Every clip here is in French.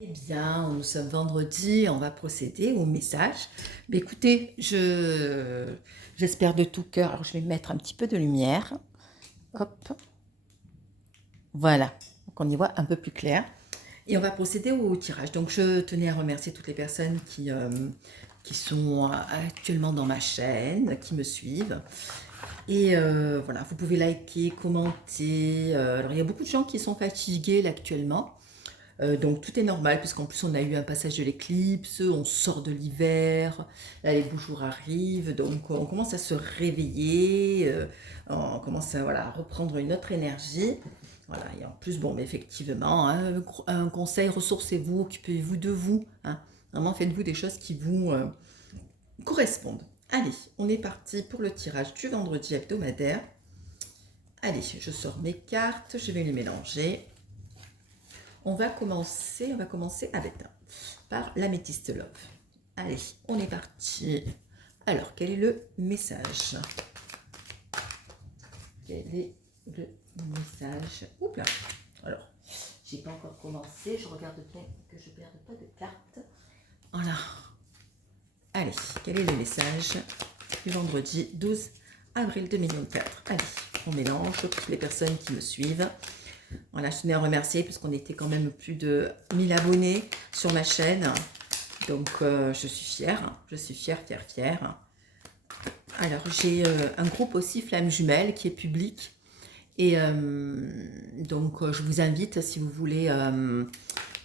Eh bien, nous sommes vendredi, on va procéder au message. Mais écoutez, j'espère de tout cœur. Alors, je vais mettre un petit peu de lumière. Hop, voilà. Donc, on y voit un peu plus clair. Et on va procéder au tirage. Donc, je tenais à remercier toutes les personnes qui sont actuellement dans ma chaîne, qui me suivent. Et voilà, vous pouvez liker, commenter. Alors, il y a beaucoup de gens qui sont fatigués là actuellement. Donc tout est normal, puisqu'en plus on a eu un passage de l'éclipse, on sort de l'hiver, là les beaux jours arrivent, donc on commence à se réveiller, on commence à, voilà, à reprendre une autre énergie. Voilà, et en plus, bon, mais effectivement, hein, un conseil, ressourcez-vous, occupez-vous de vous, hein. Vraiment, faites-vous des choses qui vous correspondent. Allez, on est parti pour le tirage du vendredi hebdomadaire. Allez, je sors mes cartes, je vais les mélanger. On va commencer avec par l'améthyste love. Allez, on est parti. Alors, quel est le message? Quel est le message? Oups là. Alors, j'ai pas encore commencé. Je regarde bien que je ne perde pas de cartes. Voilà. Allez, quel est le message du vendredi 12 avril 2024? Allez, on mélange toutes les personnes qui me suivent. Voilà, je tenais à remercier puisqu'on était quand même plus de 1000 abonnés sur ma chaîne. Donc, je suis fière. Alors, j'ai un groupe aussi, Flamme Jumelle, qui est public. Et donc, je vous invite, si vous voulez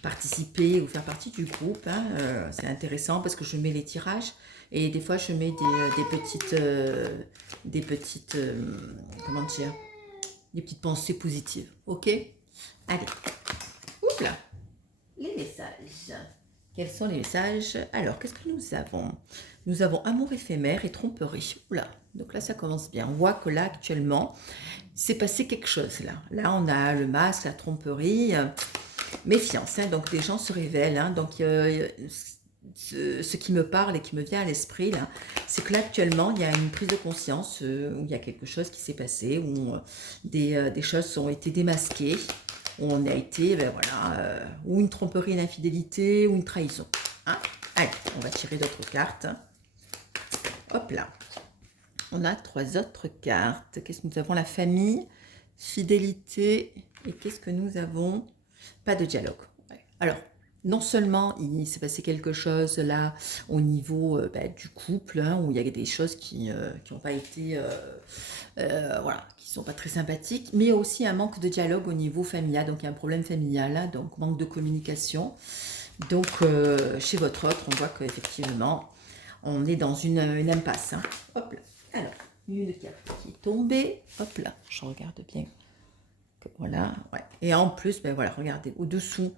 participer ou faire partie du groupe, hein, c'est intéressant parce que je mets les tirages. Et des fois, je mets des petites, comment dire, des petites pensées positives. Ok? Allez, oups là, les messages. Quels sont les messages? Alors, qu'est-ce que nous avons? Nous avons amour éphémère et tromperie. Oula, donc là, ça commence bien. On voit que là, actuellement, c'est passé quelque chose. Là on a le masque, la tromperie, méfiance. Hein, donc, des gens se révèlent. Hein, donc, ce qui me parle et qui me vient à l'esprit, là, c'est que là, actuellement, il y a une prise de conscience où il y a quelque chose qui s'est passé, où des choses ont été démasquées, où on a été, ben voilà, ou une tromperie, une infidélité, ou une trahison. Hein. Allez, on va tirer d'autres cartes. Hop là. On a 3 autres cartes. Qu'est-ce que nous avons? La famille, fidélité, et qu'est-ce que nous avons? Pas de dialogue. Ouais. Alors, non seulement il s'est passé quelque chose là au niveau du couple, hein, où il y a des choses qui n'ont pas été, voilà, qui sont pas très sympathiques, mais aussi un manque de dialogue au niveau familial. Donc il y a un problème familial, là, donc manque de communication. Donc chez votre autre, on voit qu'effectivement, on est dans une impasse. Hein. Hop là. Alors, une carte qui est tombée. Hop là, je regarde bien. Voilà, ouais. Et en plus, ben voilà, regardez, au-dessous,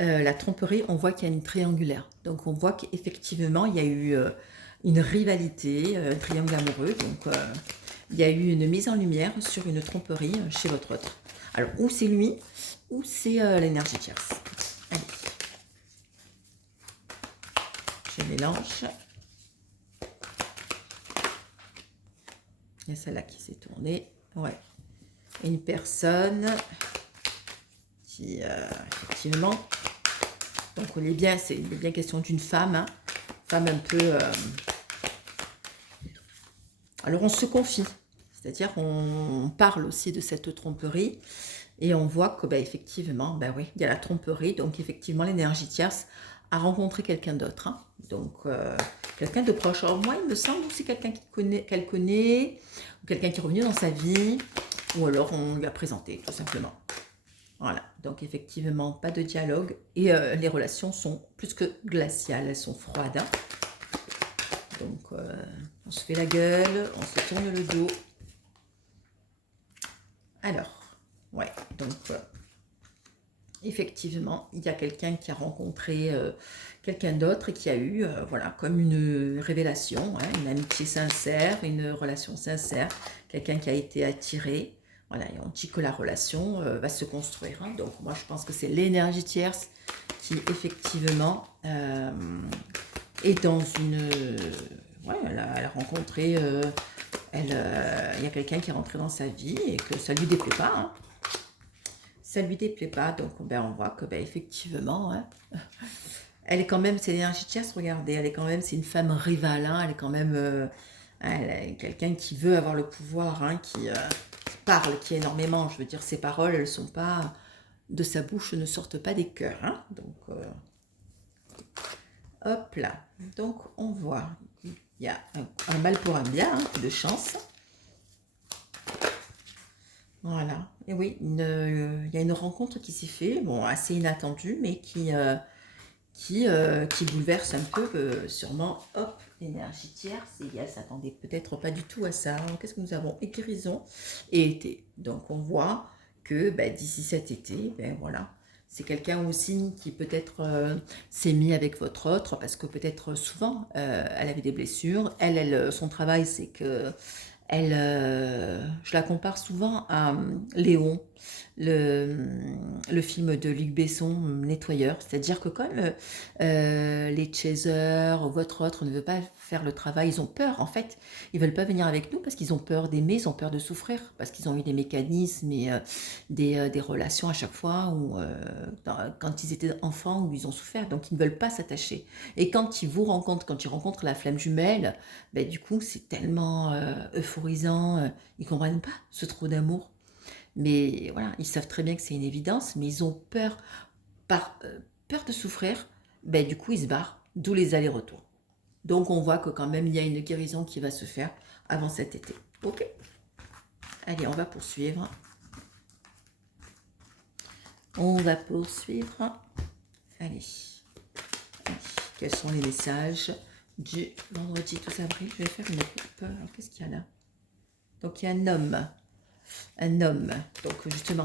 la tromperie, on voit qu'il y a une triangulaire. Donc on voit qu'effectivement, il y a eu une rivalité, un triangle amoureux. Donc il y a eu une mise en lumière sur une tromperie chez votre autre. Alors, ou c'est lui, ou c'est l'énergie tierce. Allez, je mélange. Il y a celle-là qui s'est tournée. Ouais. Une personne qui, effectivement, donc il est bien question d'une femme, hein, femme un peu... alors on se confie, c'est-à-dire on parle aussi de cette tromperie et on voit que, effectivement, oui, il y a la tromperie, donc effectivement l'énergie tierce a rencontré quelqu'un d'autre, hein, donc quelqu'un de proche. Alors moi, il me semble que c'est quelqu'un qu'elle connaît, ou quelqu'un qui est revenu dans sa vie, ou alors on lui a présenté, tout simplement. Voilà, donc effectivement, pas de dialogue. Et les relations sont plus que glaciales, elles sont froides. Hein. Donc, on se fait la gueule, on se tourne le dos. Alors, ouais, donc, effectivement, il y a quelqu'un qui a rencontré quelqu'un d'autre et qui a eu, voilà, comme une révélation, hein, une amitié sincère, une relation sincère, quelqu'un qui a été attiré. Voilà, et on dit que la relation va se construire. Hein. Donc, moi, je pense que c'est l'énergie tierce qui, effectivement, est dans une... ouais, elle a rencontré... il y a quelqu'un qui est rentré dans sa vie et que ça lui déplaît pas. Hein. ça lui déplaît pas. Donc, ben, on voit que, ben, effectivement, hein, elle est quand même, c'est l'énergie tierce, regardez, elle est quand même, c'est une femme rivale, hein, elle est quand même, elle est quelqu'un qui veut avoir le pouvoir, hein, qui parle, qui énormément, je veux dire, ses paroles, elles sont pas, de sa bouche ne sortent pas des cœurs, hein, donc, hop là, donc on voit, il y a un mal pour un bien, hein, de chance. Voilà, et oui, il y a une rencontre qui s'est faite, bon, assez inattendue, mais qui bouleverse un peu, sûrement, hop, l'énergie tierce, et elle s'attendait peut-être pas du tout à ça. Qu'est-ce que nous avons? Et guérison et été. Donc on voit que ben, d'ici cet été, ben voilà, c'est quelqu'un aussi qui peut-être s'est mis avec votre autre, parce que peut-être souvent, elle avait des blessures. Son travail, c'est que je la compare souvent à Léon, le film de Luc Besson, Nettoyeur. C'est-à-dire que comme les chasers, votre autre ne veut pas faire le travail, ils ont peur en fait. Ils veulent pas venir avec nous parce qu'ils ont peur d'aimer, ils ont peur de souffrir, parce qu'ils ont eu des mécanismes et des relations à chaque fois où, quand ils étaient enfants où ils ont souffert, donc ils ne veulent pas s'attacher. Et quand ils vous rencontrent, quand ils rencontrent la flamme jumelle, ben, du coup c'est tellement euphorisant, ils comprennent pas ce trop d'amour. Mais voilà, ils savent très bien que c'est une évidence, mais ils ont peur, par peur de souffrir, ben, du coup ils se barrent, d'où les allers-retours. Donc on voit que quand même il y a une guérison qui va se faire avant cet été. Ok. Allez, on va poursuivre. On va poursuivre. Allez. Allez. Quels sont les messages du vendredi 12 avril? Je vais faire une coupe. Alors qu'est-ce qu'il y a là? Donc il y a un homme. Un homme. Donc justement,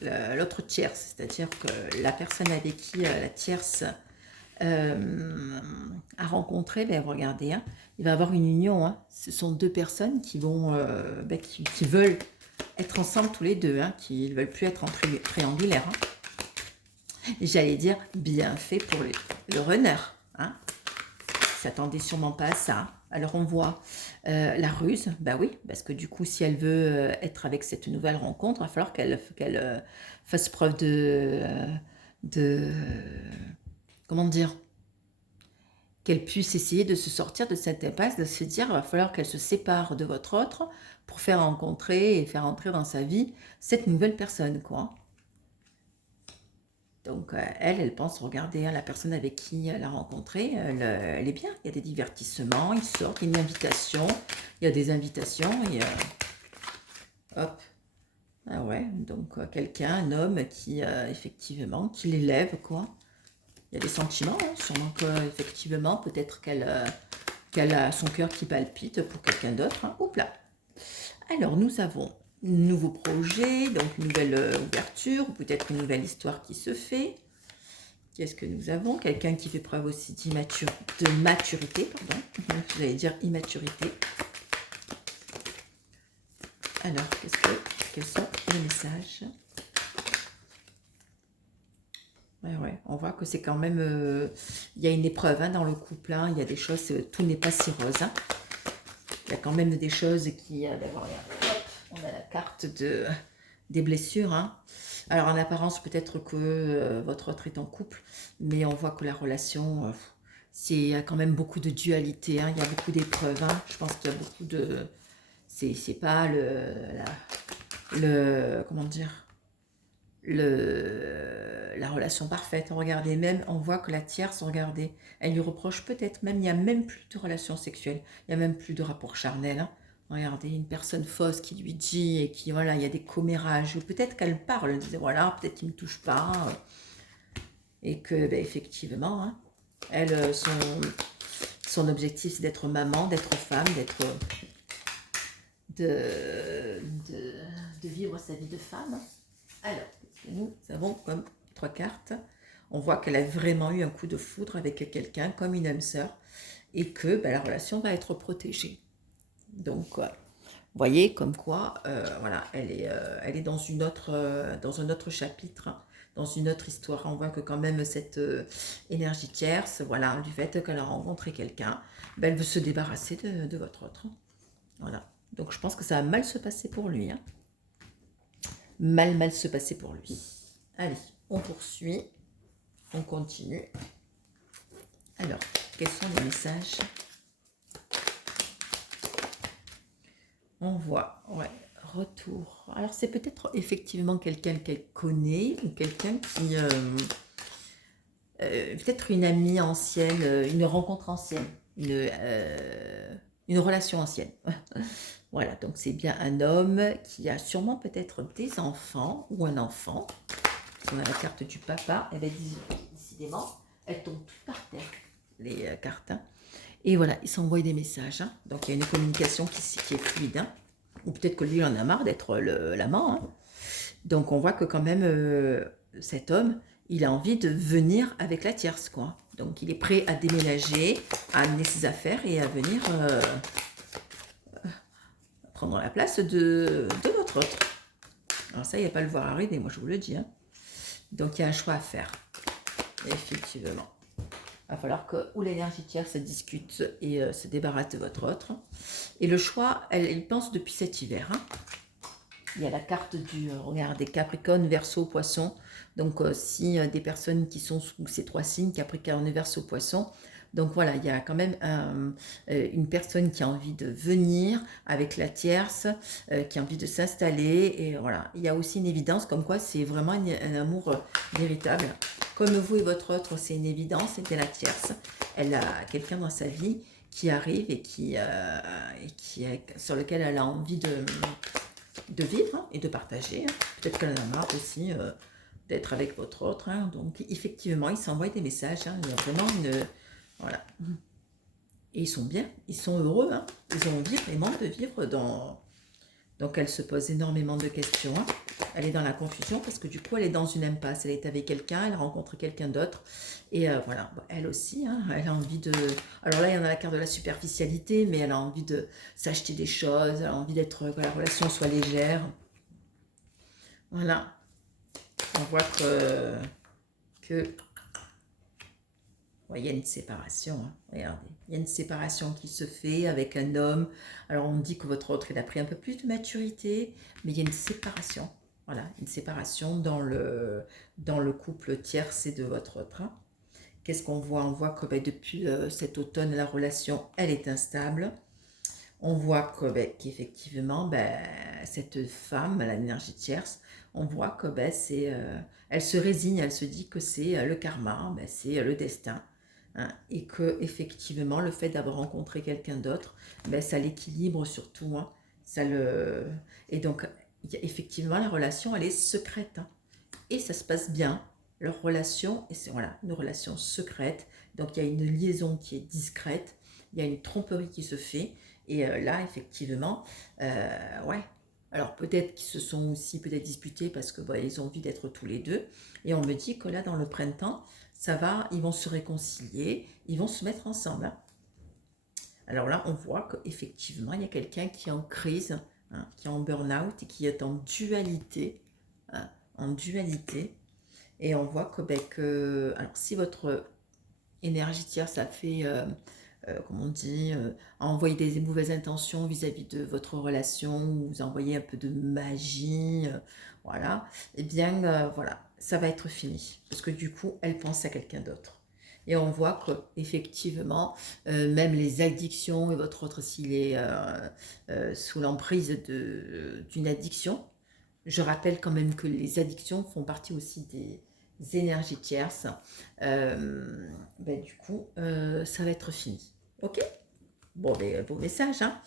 l'autre tierce, c'est-à-dire que la personne avec qui la tierce à rencontrer, ben regardez, hein, il va avoir une union. Hein. Ce sont deux personnes qui vont, ben, qui veulent être ensemble tous les deux, hein, qui ne veulent plus être en triangulaire. Hein. J'allais dire bien fait pour le runner. Hein. Ils s'attendaient sûrement pas à ça. Alors on voit la ruse, bah oui, parce que du coup si elle veut être avec cette nouvelle rencontre, il va falloir qu'elle fasse preuve de comment dire, qu'elle puisse essayer de se sortir de cette impasse, de se dire, il va falloir qu'elle se sépare de votre autre pour faire rencontrer et faire entrer dans sa vie cette nouvelle personne, quoi. Donc elle pense, regardez, hein, la personne avec qui elle a rencontré, elle est bien, il y a des divertissements, ils sortent, il y a une invitation, il y a des invitations, et hop. Ah ouais, donc quelqu'un, un homme qui, effectivement, qui l'élève, quoi. Il y a des sentiments, hein, sûrement qu'effectivement, peut-être qu'elle a son cœur qui palpite pour quelqu'un d'autre. Hein. Oups là. Alors, nous avons un nouveau projet, donc une nouvelle ouverture, ou peut-être une nouvelle histoire qui se fait. Qu'est-ce que nous avons? Quelqu'un qui fait preuve aussi de maturité, pardon. J'allais dire immaturité. Alors, quels sont les messages? Ouais, on voit que c'est quand même, il y a une épreuve hein, dans le couple, hein, il y a des choses, tout n'est pas si rose. Hein. Il y a quand même des choses qui, d'abord, on a la carte des blessures. Hein. Alors en apparence, peut-être que votre autre est en couple, mais on voit que la relation, il y a quand même beaucoup de dualité, hein, il y a beaucoup d'épreuves. Hein. Je pense qu'il y a beaucoup de... C'est pas comment dire, la relation parfaite. Regardez, même, on voit que la tierce, regardez, elle lui reproche peut-être même, il n'y a même plus de relation sexuelle, il n'y a même plus de rapport charnel. Hein. Regardez, une personne fausse qui lui dit, et qui, voilà, il y a des commérages, ou peut-être qu'elle parle, elle disait, voilà, peut-être qu'il ne me touche pas, et que, ben, effectivement, hein, elle, son objectif, c'est d'être maman, d'être femme, de vivre sa vie de femme. Alors, nous avons comme 3 cartes. On voit qu'elle a vraiment eu un coup de foudre avec quelqu'un, comme une âme sœur, et que ben, la relation va être protégée. Donc, vous voyez, comme quoi, voilà, elle est dans dans un autre chapitre, hein, dans une autre histoire. On voit que quand même cette énergie tierce, voilà, du fait qu'elle a rencontré quelqu'un, ben, elle veut se débarrasser de votre autre. Voilà. Donc, je pense que ça va mal se passer pour lui. Hein. Mal se passer pour lui. Allez, on poursuit. On continue. Alors, quels sont les messages? On voit, ouais, retour. Alors, c'est peut-être effectivement quelqu'un qu'elle connaît ou quelqu'un qui... peut-être une amie ancienne, une rencontre ancienne, une relation ancienne. Voilà, donc c'est bien un homme qui a sûrement peut-être des enfants ou un enfant. On a la carte du papa, et bien décidément, elles tombent toutes par terre, les cartes. Hein. Et voilà, il s'envoie des messages. Hein. Donc il y a une communication qui est fluide. Hein. Ou peut-être que lui, il en a marre d'être l'amant. Hein. Donc on voit que quand même, cet homme, il a envie de venir avec la tierce, quoi. Donc il est prêt à déménager, à amener ses affaires et à venir prendre la place de votre autre. Alors ça, il n'y a pas à le voir arriver, moi je vous le dis. Hein. Donc il y a un choix à faire, effectivement. Il va falloir que ou l'énergie tierce se discute et se débarrasse de votre autre. Et le choix, elle pense depuis cet hiver. Hein. Il y a la carte du, regardez, Capricorne, Verseau, Poisson. Donc, si des personnes qui sont sous ces trois signes, Capricorne, Verseau, Poisson, donc voilà, il y a quand même une personne qui a envie de venir avec la tierce, qui a envie de s'installer. Et voilà, il y a aussi une évidence comme quoi c'est vraiment un amour véritable. Comme vous et votre autre, c'est une évidence, c'était la tierce. Elle a quelqu'un dans sa vie qui arrive et sur lequel elle a envie de vivre hein, et de partager. Hein. Peut-être qu'elle en a marre aussi d'être avec votre autre. Hein. Donc, effectivement, ils s'envoient des messages. Hein. Il y a vraiment une... Voilà. Et ils sont bien, ils sont heureux. Hein. Ils ont envie vraiment de vivre dans... Donc, elle se pose énormément de questions. Hein. Elle est dans la confusion parce que du coup, elle est dans une impasse. Elle est avec quelqu'un, elle rencontre quelqu'un d'autre. Et voilà, elle aussi, hein, elle a envie de... Alors là, il y en a la carte de la superficialité, mais elle a envie de s'acheter des choses, elle a envie d'être que la relation soit légère. Voilà. On voit que ouais, il y a une séparation. Hein. Regardez, il y a une séparation qui se fait avec un homme. Alors, on dit que votre autre, il a pris un peu plus de maturité, mais il y a une séparation. Voilà, une séparation dans le couple tierce et de votre autre. Hein. Qu'est-ce qu'on voit? On voit que depuis cet automne, la relation, elle est instable. On voit qu'effectivement, cette femme, l'énergie tierce, on voit que elle se résigne, elle se dit que c'est le karma, c'est le destin. Hein, et que effectivement, le fait d'avoir rencontré quelqu'un d'autre, ça l'équilibre surtout. Hein, et donc, effectivement, la relation, elle est secrète. Hein, et ça se passe bien. Leur relation, et c'est voilà, une relation secrète. Donc, il y a une liaison qui est discrète. Il y a une tromperie qui se fait. Et là, effectivement, ouais. Alors peut-être qu'ils se sont aussi peut-être disputés parce que ils ont envie d'être tous les deux. Et on me dit que là, dans le printemps, ça va, ils vont se réconcilier, ils vont se mettre ensemble. Hein. Alors là, on voit qu'effectivement, il y a quelqu'un qui est en crise, hein, qui est en burn-out et qui est en dualité. Hein, en dualité. Et on voit alors si votre énergie tierce, ça fait... comme on dit, envoyer des mauvaises intentions vis-à-vis de votre relation, vous envoyez un peu de magie, voilà, eh bien, voilà, ça va être fini. Parce que du coup, elle pense à quelqu'un d'autre. Et on voit qu'effectivement, même les addictions, et votre autre, s'il est sous l'emprise d'une addiction, je rappelle quand même que les addictions font partie aussi des énergies tierces. Du coup, ça va être fini. Ok? Bon, beau message. Hein?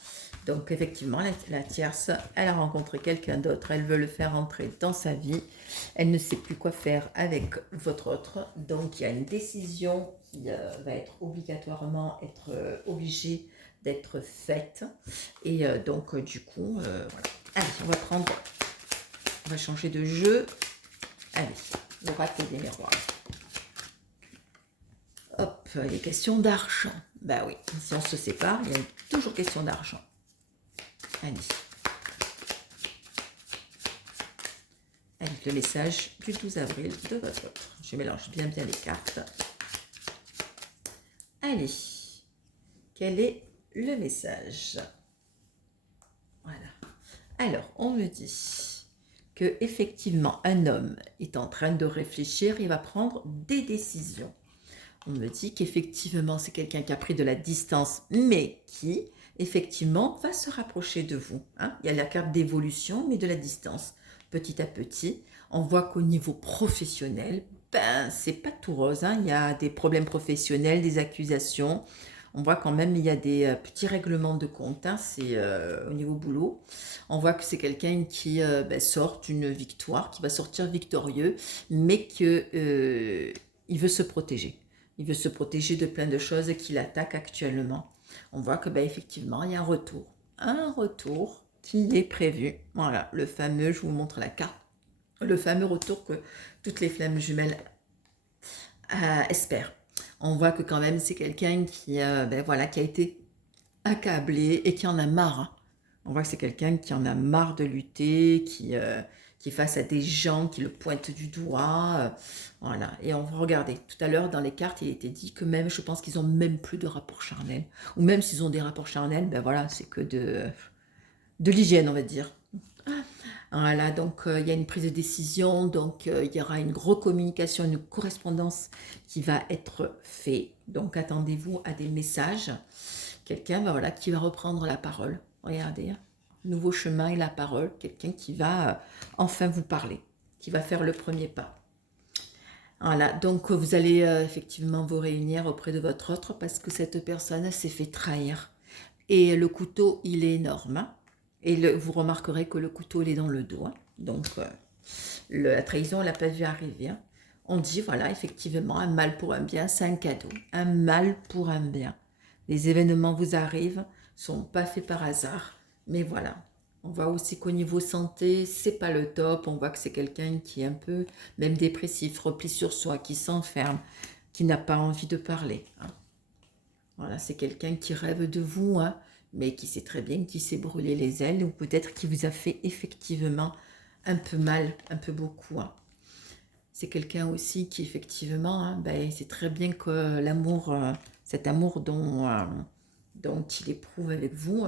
Donc, effectivement, la tierce, elle a rencontré quelqu'un d'autre. Elle veut le faire entrer dans sa vie. Elle ne sait plus quoi faire avec votre autre. Donc, il y a une décision qui va être obligatoirement obligée d'être faite. Et donc, du coup, voilà. Allez, on va changer de jeu. Allez, l'oracle des miroirs. Hop, les questions d'argent. Bah oui, si on se sépare, il y a toujours question d'argent. Allez. Allez, le message du 12 avril de votre autre. Je mélange bien les cartes. Allez, quel est le message? Voilà. Alors, on me dit que effectivement un homme est en train de réfléchir, il va prendre des décisions. On me dit qu'effectivement c'est quelqu'un qui a pris de la distance, mais qui effectivement va se rapprocher de vous. Hein. Il y a la carte d'évolution, mais de la distance. Petit à petit, on voit qu'au niveau professionnel, ben c'est pas tout rose. Hein. Il y a des problèmes professionnels, des accusations. On voit quand même il y a des petits règlements de compte, hein, c'est au niveau boulot. On voit que c'est quelqu'un qui sort d'une victoire, qui va sortir victorieux, mais il veut se protéger. Il veut se protéger de plein de choses qui l'attaquent actuellement. On voit que effectivement, il y a un retour qui est prévu. Voilà, le fameux, je vous montre la carte, le fameux retour que toutes les flammes jumelles espèrent. On voit que quand même c'est quelqu'un qui, qui a été accablé et qui en a marre. Hein. On voit que c'est quelqu'un qui en a marre de lutter, qui est face à des gens qui le pointent du doigt. Voilà. Et on va regarder. Tout à l'heure, dans les cartes, il était dit que même, je pense qu'ils ont même plus de rapports charnels. Ou même s'ils ont des rapports charnels, c'est que de l'hygiène, on va dire. Voilà, donc il y a une prise de décision, donc il y aura une recommunication, une correspondance qui va être faite. Donc attendez-vous à des messages. Quelqu'un qui va reprendre la parole. Regardez, hein. Nouveau chemin et la parole. Quelqu'un qui va enfin vous parler, qui va faire le premier pas. Voilà, donc vous allez effectivement vous réunir auprès de votre autre parce que cette personne s'est fait trahir. Et le couteau, il est énorme. Hein. Et vous remarquerez que le couteau, il est dans le dos. Hein. Donc, la trahison, on ne l'a pas vu arriver. Hein. On dit, voilà, effectivement, un mal pour un bien, c'est un cadeau. Un mal pour un bien. Les événements vous arrivent, ne sont pas faits par hasard. Mais voilà, on voit aussi qu'au niveau santé, c'est pas le top. On voit que c'est quelqu'un qui est un peu, même dépressif, repli sur soi, qui s'enferme, qui n'a pas envie de parler. Hein. Voilà, c'est quelqu'un qui rêve de vous, hein, mais qui sait très bien qu'il s'est brûlé les ailes ou peut-être qui vous a fait effectivement un peu mal, un peu beaucoup. Hein. C'est quelqu'un aussi qui effectivement, hein, sait très bien que l'amour, cet amour dont il éprouve avec vous,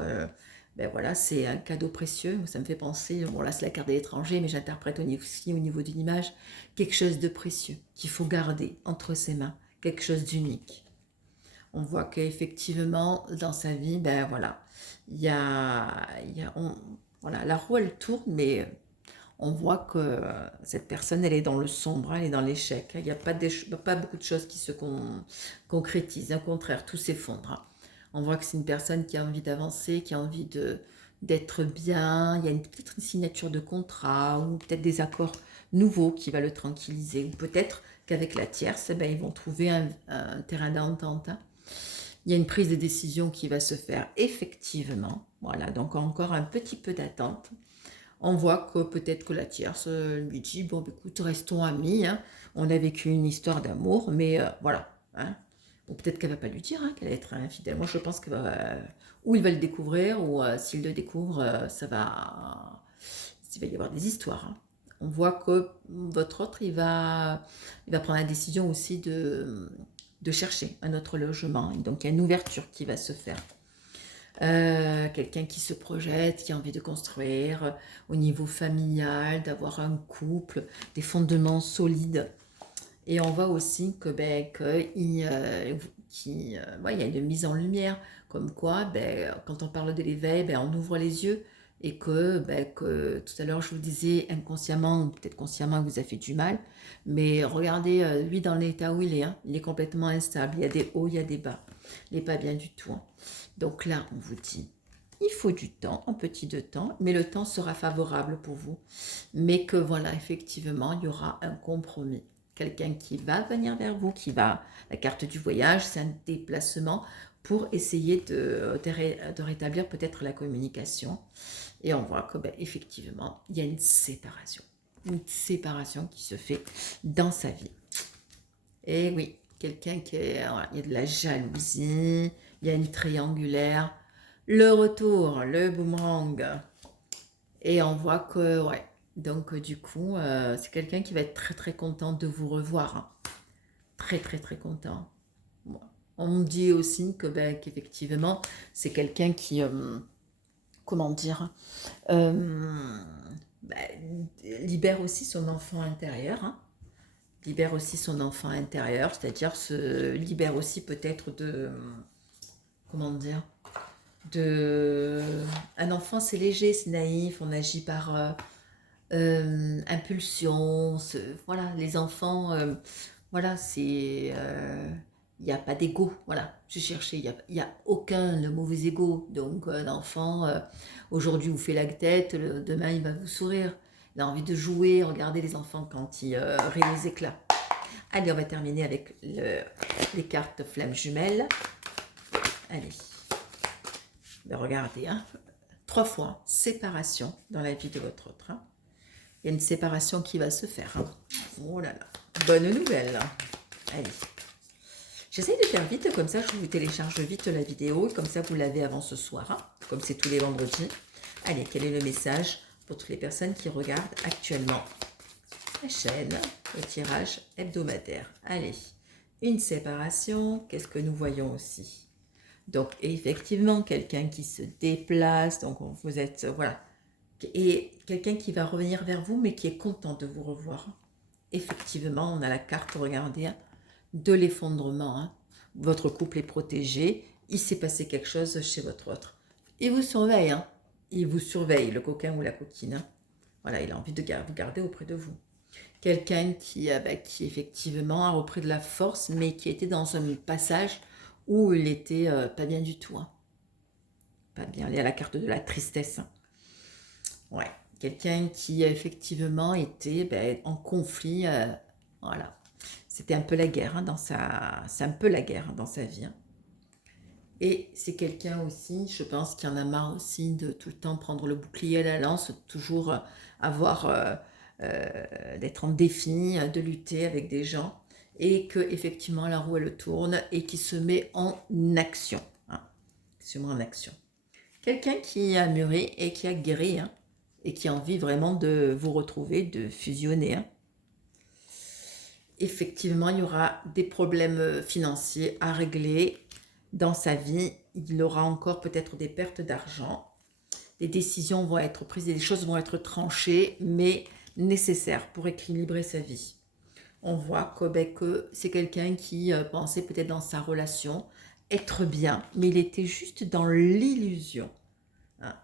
c'est un cadeau précieux. Ça me fait penser, bon là c'est la carte de l'étranger, mais j'interprète aussi au niveau d'une image, quelque chose de précieux qu'il faut garder entre ses mains, quelque chose d'unique. On voit qu'effectivement, dans sa vie, la roue, elle tourne, mais on voit que cette personne, elle est dans le sombre, hein, elle est dans l'échec. Il n'y a pas beaucoup de choses qui se concrétisent. Au contraire, tout s'effondre. Hein. On voit que c'est une personne qui a envie d'avancer, qui a envie d'être bien. Il y a peut-être une signature de contrat ou peut-être des accords nouveaux qui va le tranquilliser. Ou peut-être qu'avec la tierce, ils vont trouver un terrain d'entente. Hein. Il y a une prise de décision qui va se faire effectivement. Voilà, donc encore un petit peu d'attente. On voit que peut-être que la tierce lui dit, bon, écoute, restons amis. Hein. On a vécu une histoire d'amour, mais voilà. Hein. Ou peut-être qu'elle ne va pas lui dire hein, qu'elle va être infidèle. Moi, je pense que ou il va le découvrir, ou s'il le découvre, il va y avoir des histoires. Hein. On voit que votre autre, il va prendre la décision aussi de chercher un autre logement. Donc, il y a une ouverture qui va se faire. Quelqu'un qui se projette, qui a envie de construire au niveau familial, d'avoir un couple, des fondements solides. Et on voit aussi il y a une mise en lumière, comme quoi, quand on parle de l'éveil, on ouvre les yeux et que tout à l'heure je vous disais inconsciemment ou peut-être consciemment il vous a fait du mal, mais regardez lui dans l'état où il est, hein, il est complètement instable, il y a des hauts, il y a des bas, il n'est pas bien du tout. Hein. Donc là on vous dit, il faut du temps, un petit de temps, mais le temps sera favorable pour vous, mais que voilà effectivement il y aura un compromis. Quelqu'un qui va venir vers vous, la carte du voyage, c'est un déplacement pour essayer de rétablir peut-être la communication. Et on voit que effectivement, il y a une séparation qui se fait dans sa vie. Et oui, quelqu'un il y a de la jalousie, il y a une triangulaire, le retour, le boomerang. Et on voit que, donc du coup, c'est quelqu'un qui va être très très content de vous revoir. Hein. Très très très content. Bon. On me dit aussi qu'effectivement, c'est quelqu'un qui, libère aussi son enfant intérieur, hein. Libère aussi son enfant intérieur, c'est-à-dire se libère aussi peut-être de, comment dire, de... Un enfant, c'est léger, c'est naïf, on agit par impulsion, voilà, les enfants, voilà, c'est... il n'y a pas d'ego, voilà, je cherchais, il y a aucun le mauvais ego, donc un enfant, aujourd'hui vous fait la tête, demain il va vous sourire, il a envie de jouer, regardez les enfants quand ils rient les éclats. Allez, on va terminer avec les cartes flammes jumelles. Allez, regardez, hein. 3 fois, hein, séparation dans la vie de votre autre. Hein. Il y a une séparation qui va se faire. Hein. Oh là là, bonne nouvelle. Allez, j'essaye de faire vite, comme ça je vous télécharge vite la vidéo, comme ça vous l'avez avant ce soir, hein, comme c'est tous les vendredis. Allez, quel est le message pour toutes les personnes qui regardent actuellement la chaîne, le tirage hebdomadaire? Allez, une séparation, qu'est-ce que nous voyons aussi? Donc, effectivement, quelqu'un qui se déplace, donc vous êtes, voilà, et quelqu'un qui va revenir vers vous, mais qui est content de vous revoir. Effectivement, on a la carte, regardez, hein, de l'effondrement. Hein. Votre couple est protégé, il s'est passé quelque chose chez votre autre. Il vous surveille, hein. Il vous surveille, le coquin ou la coquine. Hein. Voilà, il a envie de vous garder auprès de vous. Quelqu'un qui effectivement a repris de la force, mais qui était dans un passage où il était pas bien du tout. Hein. Pas bien, il y a la carte de la tristesse. Hein. Ouais, quelqu'un qui effectivement était en conflit, voilà. C'était un peu la guerre c'est un peu la guerre dans sa vie. Hein. Et c'est quelqu'un aussi, je pense, qui en a marre aussi de tout le temps prendre le bouclier à la lance, toujours avoir d'être en défi, de lutter avec des gens, et que effectivement la roue elle tourne et qui se met en action. Hein. Se met en action. Quelqu'un qui a mûri et qui a guéri, hein, et qui a envie vraiment de vous retrouver, de fusionner. Hein. Effectivement, il y aura des problèmes financiers à régler dans sa vie. Il aura encore peut-être des pertes d'argent. Des décisions vont être prises, des choses vont être tranchées, mais nécessaires pour équilibrer sa vie. On voit que c'est quelqu'un qui pensait peut-être dans sa relation être bien, mais il était juste dans l'illusion. Hein,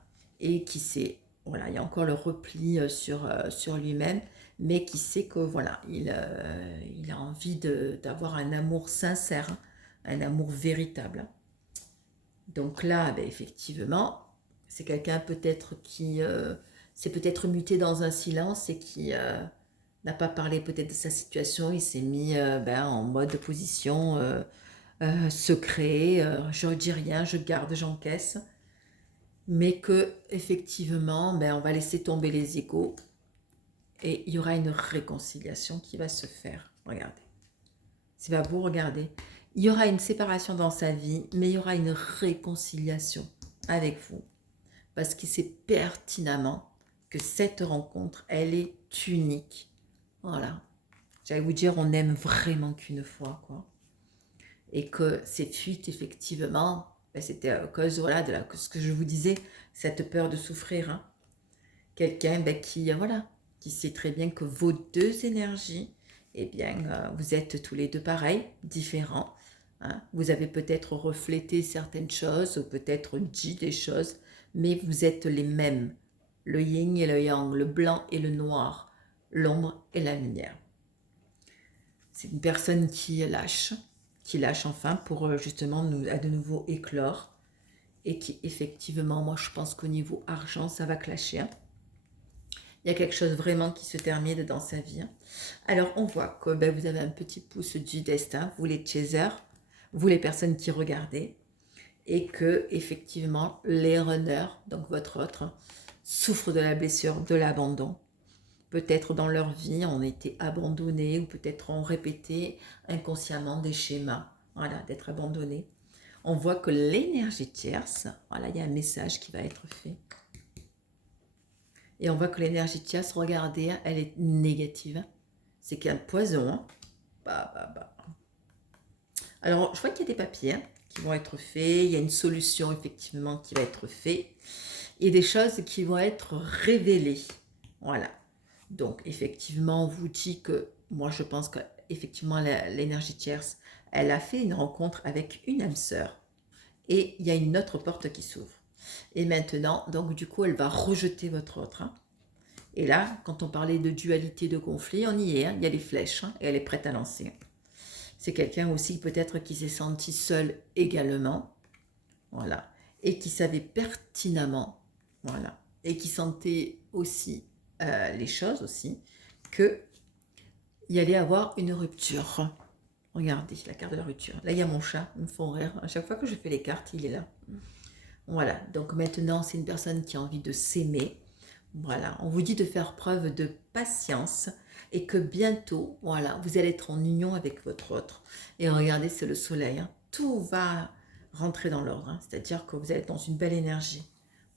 et qui sait, voilà, il y a encore le repli sur lui-même, mais qui sait que voilà, il a envie d'avoir un amour sincère, hein, un amour véritable. Donc là, effectivement, c'est quelqu'un peut-être qui s'est peut-être muté dans un silence et qui n'a pas parlé peut-être de sa situation. Il s'est mis en mode position secret, je ne dis rien, je garde, j'encaisse. Mais que effectivement, on va laisser tomber les égos et il y aura une réconciliation qui va se faire. Regardez, c'est pas beau, regardez. Il y aura une séparation dans sa vie, mais il y aura une réconciliation avec vous. Parce qu'il sait pertinemment que cette rencontre, elle est unique. Voilà. J'allais vous dire, on n'aime vraiment qu'une fois, quoi. Et que cette fuite, effectivement, c'était à cause voilà, de ce que je vous disais, cette peur de souffrir. Hein. Quelqu'un qui sait très bien que vos deux énergies, vous êtes tous les deux pareils, différents. Hein. Vous avez peut-être reflété certaines choses, ou peut-être dit des choses, mais vous êtes les mêmes. Le yin et le yang, le blanc et le noir, l'ombre et la lumière. C'est une personne qui lâche enfin pour justement à de nouveau éclore et qui effectivement, moi je pense qu'au niveau argent, ça va clasher. Hein. Il y a quelque chose vraiment qui se termine dans sa vie. Hein. Alors on voit que vous avez un petit pouce du destin, vous les chasers, vous les personnes qui regardez, et que effectivement les runners, donc votre autre, souffrent de la blessure, de l'abandon. Peut-être dans leur vie, on était abandonnés ou peut-être on répétait inconsciemment des schémas, voilà, d'être abandonné. On voit que l'énergie tierce, voilà, il y a un message qui va être fait. Et on voit que l'énergie tierce, regardez, elle est négative. C'est qu'un poison. Hein. Alors, je vois qu'il y a des papiers qui vont être faits. Il y a une solution, effectivement, qui va être faite. Et des choses qui vont être révélées. Voilà. Donc, effectivement, on vous dit que, moi, je pense que effectivement l'énergie tierce, elle a fait une rencontre avec une âme sœur. Et il y a une autre porte qui s'ouvre. Et maintenant, donc, du coup, elle va rejeter votre autre. Hein. Et là, quand on parlait de dualité, de conflit, on y est. Hein. Il y a les flèches. Hein, et elle est prête à lancer. C'est quelqu'un aussi, peut-être, qui s'est senti seul également. Voilà. Et qui savait pertinemment, voilà, et qui sentait aussi les choses aussi, qu'il y allait avoir une rupture. Regardez la carte de la rupture. Là, il y a mon chat, ils me font rire. À chaque fois que je fais les cartes, il est là. Voilà, donc maintenant, c'est une personne qui a envie de s'aimer. Voilà, on vous dit de faire preuve de patience et que bientôt, voilà, vous allez être en union avec votre autre. Et regardez, c'est le soleil. Hein. Tout va rentrer dans l'ordre. Hein. C'est-à-dire que vous allez être dans une belle énergie.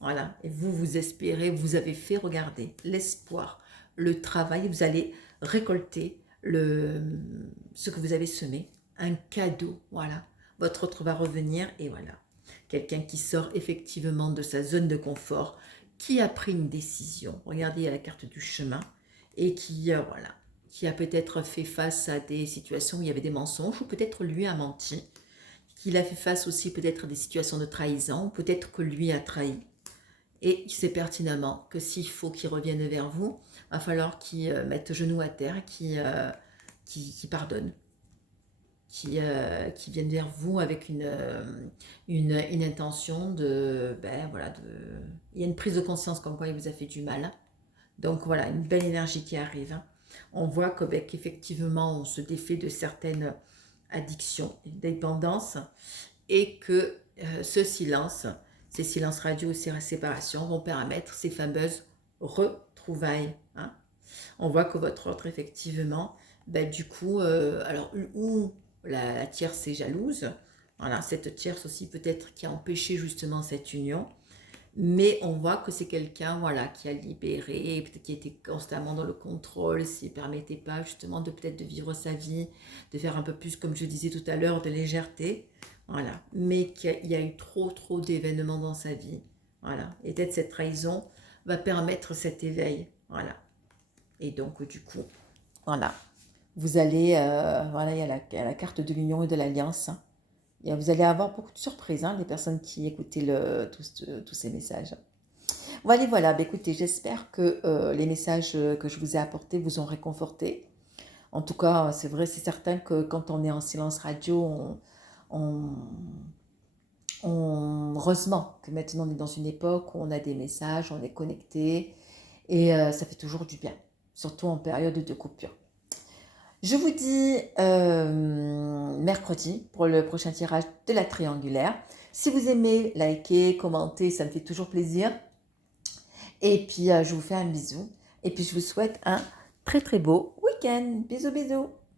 Voilà, et vous espérez, vous avez fait, regarder, l'espoir, le travail, vous allez récolter ce que vous avez semé, un cadeau, voilà. Votre autre va revenir et voilà. Quelqu'un qui sort effectivement de sa zone de confort, qui a pris une décision. Regardez, il y a la carte du chemin et qui, voilà, qui a peut-être fait face à des situations où il y avait des mensonges ou peut-être lui a menti, qu'il a fait face aussi peut-être à des situations de trahison, peut-être que lui a trahi. Et il sait pertinemment que s'il faut qu'il revienne vers vous, il va falloir qu'il mette genou à terre, qu'il pardonne, qui vienne vers vous avec une intention de, ben voilà, il y a une prise de conscience comme quoi il vous a fait du mal. Donc voilà, une belle énergie qui arrive. Hein. On voit qu'effectivement, on se défait de certaines addictions, dépendances, et que ce silence, ces silences radio, ces séparations vont permettre ces fameuses retrouvailles. Hein. On voit que votre autre, effectivement, ben, du coup, alors, ou la tierce est jalouse, voilà, cette tierce aussi peut-être qui a empêché justement cette union, mais on voit que c'est quelqu'un, voilà, qui a libéré, peut-être qui était constamment dans le contrôle, s'il ne permettait pas justement de peut-être de vivre sa vie, de faire un peu plus, comme je disais tout à l'heure, de légèreté, voilà, mais qu'il y a eu trop d'événements dans sa vie, voilà, et peut-être cette trahison va permettre cet éveil, voilà, et donc du coup, voilà, vous allez, voilà, il y a la carte de l'union et de l'alliance, hein. Et vous allez avoir beaucoup de surprises, hein, les personnes qui écoutaient tous ces messages. Voilà, voilà. Bah, écoutez, j'espère que les messages que je vous ai apportés vous ont réconforté. En tout cas, c'est vrai, c'est certain que quand on est en silence radio, heureusement que maintenant on est dans une époque où on a des messages, on est connecté et ça fait toujours du bien, surtout en période de coupure. Je vous dis mercredi pour le prochain tirage de la triangulaire. Si vous aimez, likez, commentez, ça me fait toujours plaisir. Et puis, je vous fais un bisou. Et puis, je vous souhaite un très très beau week-end. Bisous, bisous.